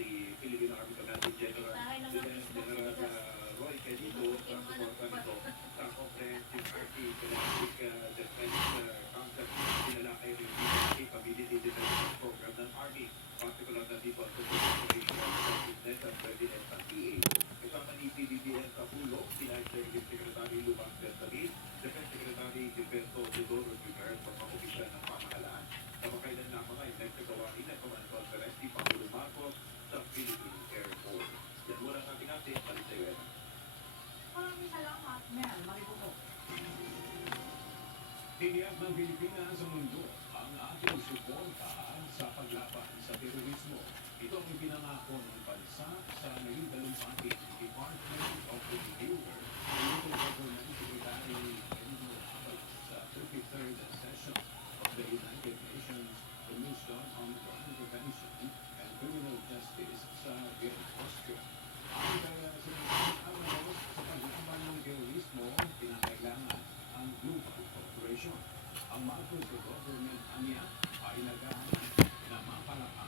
si Philippine Army Commanding General Lieutenant General Roy Cadito sa suporta nito sa Comprehensive Anti-Electric Defense Concept dinala kay Capability Development Program ng Army, particular na dito ang Operation Effectiveness at Readiness ng PA. Kasama ni PBBN sa Pulo, sina Executive Secretary Lumang David, Defense Secretary Gilberto Teodoro Jr. at mga opisyal ng pamahalaan. Kamakailan lamang ay nagkagawain ng Command Conference ni Pangulong Marcos sa Philippine Air Force. Yan muna ang ating update. Balik sa iyo, Maraming salamat, Mel. Maributo. Tiniyak ng Pilipinas sa mundo ang ating suporta sa paglaban sa terorismo. Ito ang ipinangako ng bansa sa naging dalumpati ng Department of the Interior ng Government Secretary Andrew Abbott sa 33rd session of the United Nations Commission on